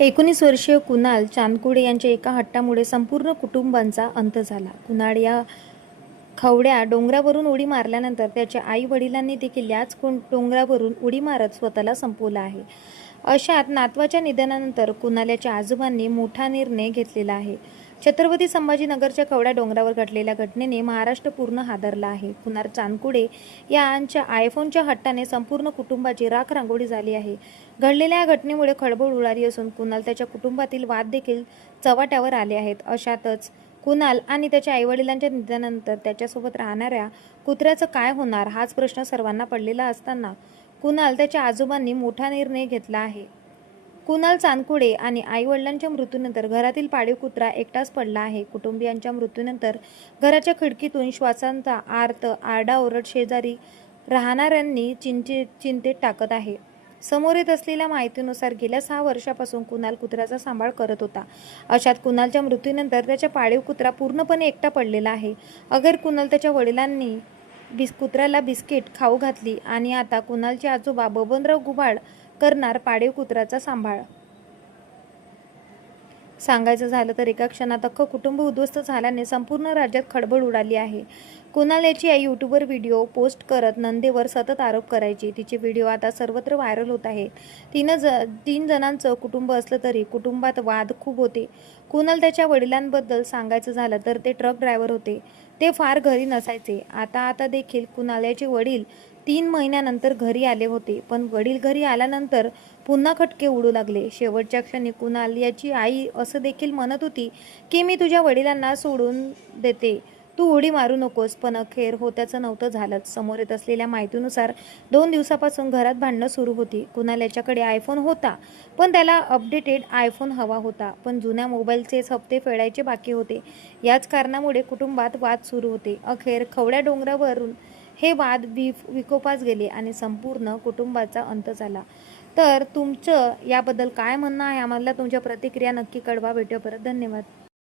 19 वर्षीय कुणाल चांदकुडे यांच्या एका हट्टामुळे संपूर्ण कुटुंबांचा अंत झाला. कुणाल या खवड्या डोंगरावरून उडी मारल्यानंतर त्याच्या आई वडिलांनी देखील याच डोंगरावरून उडी मारत स्वतःला संपवलं आहे. अशात नातवाच्या निधनानंतर कुणाल याच्या आजोबांनी मोठा निर्णय घेतलेला आहे. छत्रपती संभाजीनगरच्या खवड्या डोंगरावर घडलेल्या घटनेने महाराष्ट्र पूर्ण हादरला आहे. कुणाल चांदकुडे यांच्या आयफोनच्या हट्टाने संपूर्ण कुटुंबाची राखरांगोळी झाली आहे. घडलेल्या या घटनेमुळे खळबळ उडाली असून कुणाल त्याच्या कुटुंबातील वाद देखील चव्हाट्यावर आले आहेत. अशातच कुणाल आणि त्याच्या आईवडिलांच्या निधनानंतर त्याच्यासोबत राहणाऱ्या कुत्र्याचं काय होणार हाच प्रश्न सर्वांना पडलेला असताना कुणाल त्याच्या आजोबांनी मोठा निर्णय घेतला आहे. कुणाल चांदकुडे आणि आईवडिलांच्या मृत्यूनंतर घरातील पाळीव कुत्रा एकटाच पडला आहे. कुटुंबियांच्या मृत्यूनंतर घराच्या खिडकीतून श्वासांचा आर्त आरडाओरड शेजारी राहणाऱ्यांनी चिंतेत टाकत आहे. समोर येत असलेल्या माहितीनुसार गेल्या 6 वर्षापासून कुणाल कुत्र्याचा सांभाळ करत होता. अशात कुणालच्या मृत्यूनंतर त्याच्या पाळीव कुत्रा पूर्णपणे एकटा पडलेला आहे. अखेर कुणाल त्याच्या वडिलांनी कुत्र्याला बिस्किट खाऊ घातली आणि आता कुणालचे आजोबा बबनराव गुव्हाळ करणार पाळीव कुत्र्याचा सांभाळ. सांगायचं झालं तर एका क्षणात अख्खं कुटुंब उद्ध्वस्त झाल्याने संपूर्ण राज्यात खळबळ उडाली आहे. कुणाल याची आई यूट्यूबवर व्हिडिओ पोस्ट करत नंदेवर सतत आरोप करायची. तिचे व्हिडिओ आता सर्वत्र व्हायरल होत आहेत. 3 जणांचं कुटुंब असलं तरी कुटुंबात वाद खूप होते. कुणाल त्याच्या वडिलांबद्दल सांगायचं झालं तर ते ट्रक ड्रायव्हर होते. ते फार घरी नसायचे. आता देखील कुणाल याचे वडील 3 महिन्यानंतर घरी आले होते. पण वडील घरी आल्यानंतर पुन्हा खटके उडू लागले. शेवटच्या क्षणी कुणाल याची आई असं देखील म्हणत होती की मी तुझ्या वडिलांना सोडून देते, तू उडी मारू नकोस. पण अखेर होत्याचं नव्हतं झालंच. समोर येत असलेल्या माहितीनुसार 2 दिवसापासून घरात भांडणं सुरू होती. कुणाल याच्याकडे आयफोन होता, पण त्याला अपडेटेड आयफोन हवा होता. पण जुन्या मोबाईलचेच हप्ते फेडायचे बाकी होते. याच कारणामुळे कुटुंबात वाद सुरू होते. अखेर खवड्या डोंगरावरून हे वाद विकोपास गेले आणि संपूर्ण कुटुंबाचा अंत झाला. तर तुमचं याबद्दल काय म्हणणं आहे? आम्हाला तुमच्या प्रतिक्रिया नक्की कळवा. भेटूया परत. धन्यवाद.